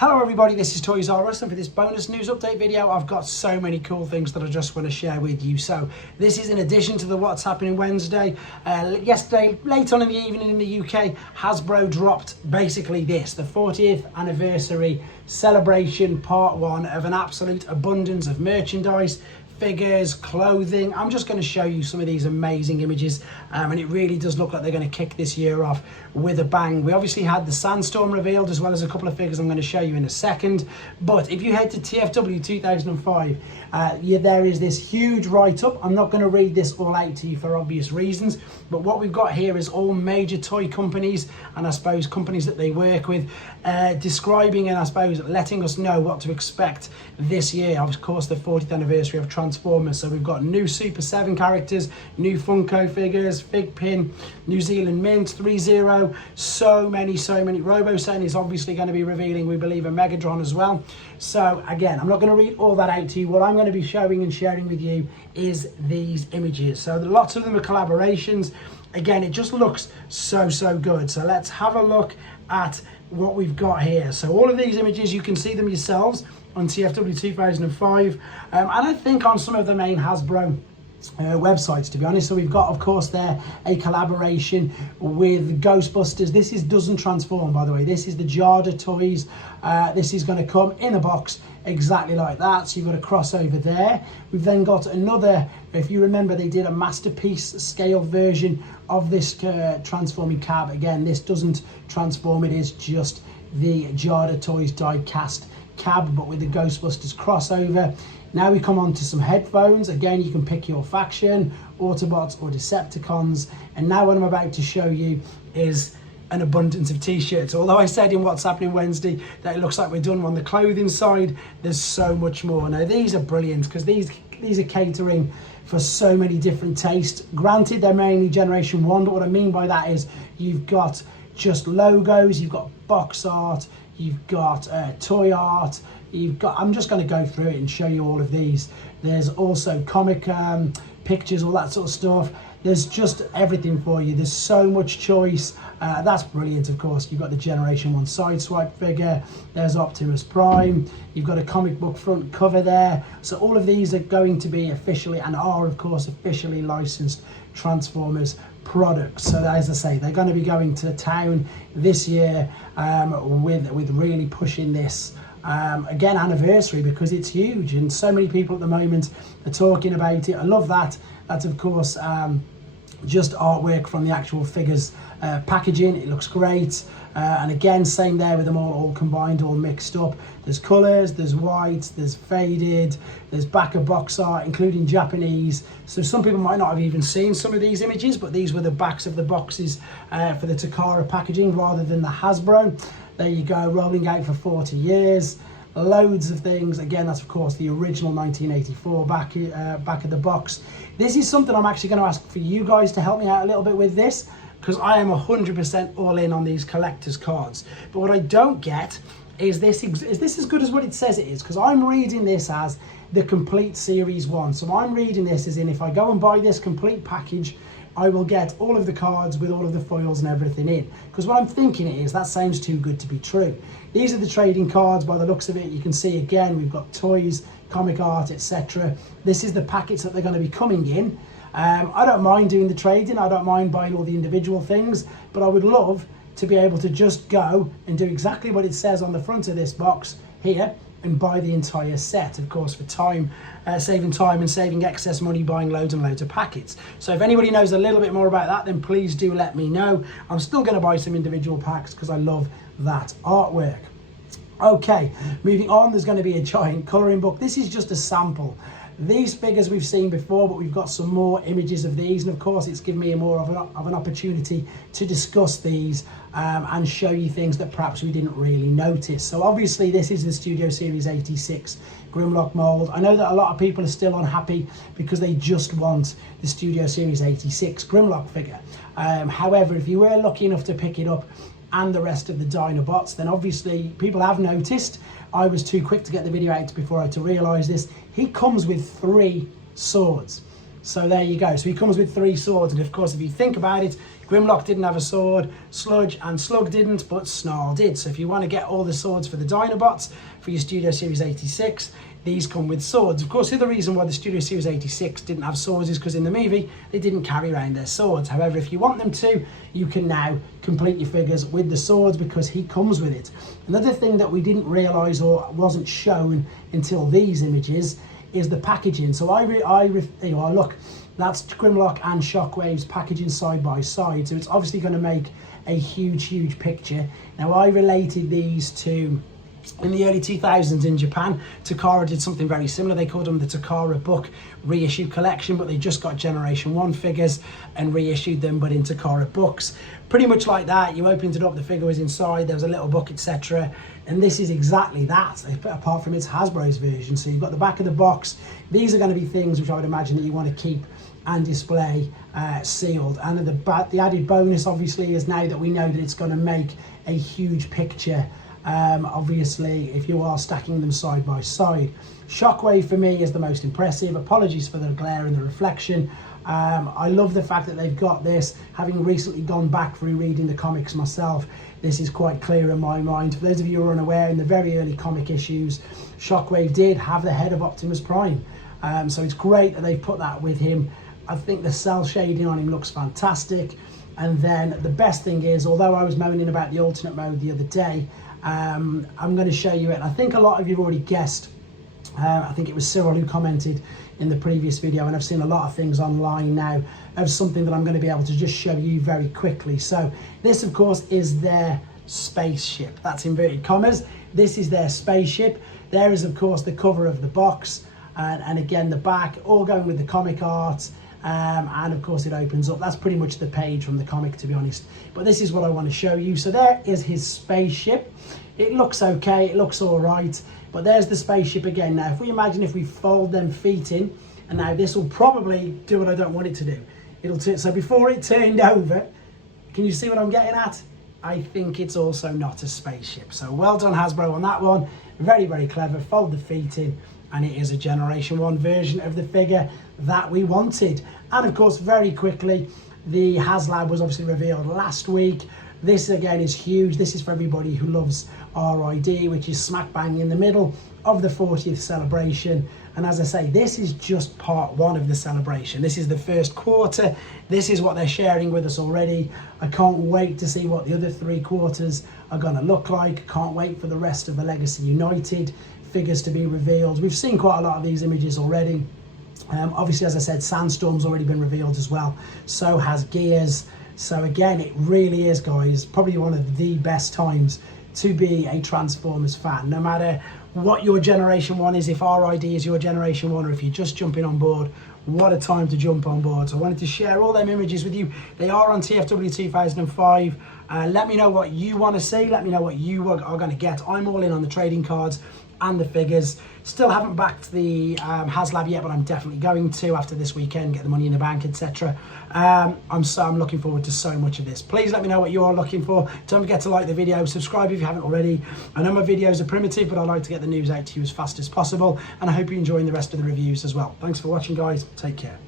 Hello everybody, this is Toys R Us, and for this bonus news update video I've got so many cool things that I just want to share with you. So this is in addition to the What's Happening Wednesday. Yesterday, late on in the evening in the UK, Hasbro dropped basically this, the 40th anniversary celebration part 1 of an absolute abundance of merchandise, figures, clothing. I'm just going to show you some of these amazing images, and it really does look like they're going to kick this year off with a bang. We obviously had the Sandstorm revealed, as well as a couple of figures I'm going to show you in a second. But if you head to TFW 2005, there is this huge write-up. I'm not going to read this all out to you for obvious reasons, but what we've got here is all major toy companies, and I suppose companies that they work with, describing and I suppose letting us know what to expect this year. Of course, the 40th anniversary of Transformers. So we've got new Super 7 characters, new Funko figures, Figpin, New Zealand Mint 3.0, so many. RoboSen is obviously going to be revealing, we believe, a Megatron as well. So again, I'm not going to read all that out to you. What I'm going to be showing and sharing with you is these images. So lots of them are collaborations. Again, it just looks so good. So let's have a look at what we've got here. So all of these images, you can see them yourselves on TFW 2005, and I think on some of the main Hasbro websites, to be honest. So we've got, of course, there a collaboration with Ghostbusters. This doesn't transform, by the way. This is the Jada toys. This is going to come in a box exactly like that. So you've got a crossover there. We've then got another, if you remember, they did a masterpiece scale version of this transforming cab. Again, this doesn't transform. It is just the Jada toys die cast cab, but with the Ghostbusters crossover. Now we come on to some headphones. Again, you can pick your faction, Autobots or Decepticons. And now what I'm about to show you is an abundance of t-shirts. Although I said in What's Happening Wednesday that it looks like we're done on the clothing side, there's so much more. Now these are brilliant because these are catering for so many different tastes. Granted, they're mainly Generation 1, but what I mean by that is you've got just logos, you've got box art, you've got toy art, I'm just going to go through it and show you all of these. There's also comic pictures, all that sort of stuff. There's just everything for you. There's so much choice. That's brilliant, of course. You've got the Generation 1 Sideswipe figure. There's Optimus Prime. You've got a comic book front cover there. So all of these are going to be officially, and are, of course, officially licensed Transformers products. So as I say, they're going to be going to town this year with really pushing this again anniversary, because it's huge and so many people at the moment are talking about it. I love that. That's of course just artwork from the actual figures packaging. It looks great, and again, same there with them all combined, all mixed up. There's colors, there's white, there's faded, there's back of box art, including Japanese. So some people might not have even seen some of these images, but these were the backs of the boxes for the Takara packaging rather than the Hasbro. There you go, rolling out for 40 years. Loads of things. Again, that's of course the original 1984 back of the box. This is something I'm actually going to ask for you guys to help me out a little bit with this, because I am 100% all in on these collector's cards. But what I don't get is this as good as what it says it is? Because I'm reading this as the complete Series 1. So I'm reading this as in, if I go and buy this complete package, I will get all of the cards with all of the foils and everything in. Because what I'm thinking is, that sounds too good to be true. These are the trading cards by the looks of it. You can see again, we've got toys, comic art, etc. This is the packets that they're going to be coming in. I don't mind doing the trading. I don't mind buying all the individual things, but I would love to be able to just go and do exactly what it says on the front of this box here and buy the entire set, of course, for time, saving time and saving excess money buying loads and loads of packets. So if anybody knows a little bit more about that, then please do let me know. I'm still going to buy some individual packs because I love that artwork. Okay, moving on, there's going to be a giant colouring book. This is just a sample. These figures we've seen before, but we've got some more images of these, and of course it's given me more of an opportunity to discuss these and show you things that perhaps we didn't really notice. So obviously this is the Studio Series 86 Grimlock mold. I know that a lot of people are still unhappy because they just want the Studio Series 86 Grimlock figure. However, if you were lucky enough to pick it up and the rest of the Dinobots, then obviously people have noticed. I was too quick to get the video out before I had to realise this. He comes with 3 swords. So there you go. So he comes with 3 swords, and of course, if you think about it, Grimlock didn't have a sword, Sludge and Slug didn't, but Snarl did. So if you want to get all the swords for the Dinobots for your Studio Series 86, these come with swords. Of course, the other reason why the Studio Series 86 didn't have swords is because in the movie, they didn't carry around their swords. However, if you want them to, you can now complete your figures with the swords because he comes with it. Another thing that we didn't realise or wasn't shown until these images is the packaging. So look, that's Grimlock and Shockwave's packaging side by side. So it's obviously going to make a huge picture. Now, I related these to, in the early 2000s in Japan, Takara did something very similar. They called them the Takara Book Reissue Collection, but they just got Generation 1 figures and reissued them, but in Takara books. Pretty much like that. You opened it up, the figure was inside, there was a little book, etc. And this is exactly that, apart from it's Hasbro's version. So you've got the back of the box. These are going to be things which I would imagine that you want to keep and display sealed. And the added bonus, obviously, is now that we know that it's going to make a huge picture. Obviously, if you are stacking them side by side. Shockwave for me is the most impressive. Apologies for the glare and the reflection. I love the fact that they've got this. Having recently gone back through reading the comics myself, this is quite clear in my mind. For those of you who are unaware, in the very early comic issues, Shockwave did have the head of Optimus Prime. So it's great that they've put that with him. I think the cell shading on him looks fantastic. And then the best thing is, although I was moaning about the alternate mode the other day, I'm going to show you it. I think a lot of you have already guessed. I think it was Cyril who commented in the previous video, and I've seen a lot of things online now of something that I'm going to be able to just show you very quickly. So this, of course, is their spaceship. That's inverted commas. This is their spaceship. There is, of course, the cover of the box, and again the back, all going with the comic art. And of course it opens up. That's pretty much the page from the comic, to be honest, but this is what I want to show you. So there is his spaceship. It looks okay, it looks all right, but there's the spaceship again. Now if we imagine if we fold them feet in, and now this will probably do what I don't want it to do. It'll turn, so before it turned over, can you see what I'm getting at? I think it's also not a spaceship. So well done Hasbro on that one. Very clever. Fold the feet in, and it is a Generation 1 version of the figure that we wanted. And of course, very quickly, the HasLab was obviously revealed last week. This again is huge. This is for everybody who loves RID, which is smack bang in the middle of the 40th celebration. And as I say, this is just part one of the celebration. This is the first quarter. This is what they're sharing with us already. I can't wait to see what the other 3 quarters are going to look like. Can't wait for the rest of the Legacy United figures to be revealed. We've seen quite a lot of these images already. Obviously, as I said, Sandstorm's already been revealed as well. So has Gears. So again, it really is, guys, probably one of the best times to be a Transformers fan. No matter what your Generation 1 is, if RID is your Generation 1, or if you're just jumping on board, what a time to jump on board. So I wanted to share all them images with you. They are on TFW 2005. Let me know what you want to see. Let me know what you are going to get. I'm all in on the trading cards and the figures. Still haven't backed the HasLab yet, but I'm definitely going to after this weekend, get the money in the bank, etc. I'm looking forward to so much of this. Please let me know what you are looking for. Don't forget to like the video, subscribe if you haven't already. I know my videos are primitive, but I like to get the news out to you as fast as possible, and I hope you're enjoying the rest of the reviews as well. Thanks for watching, guys. Take care.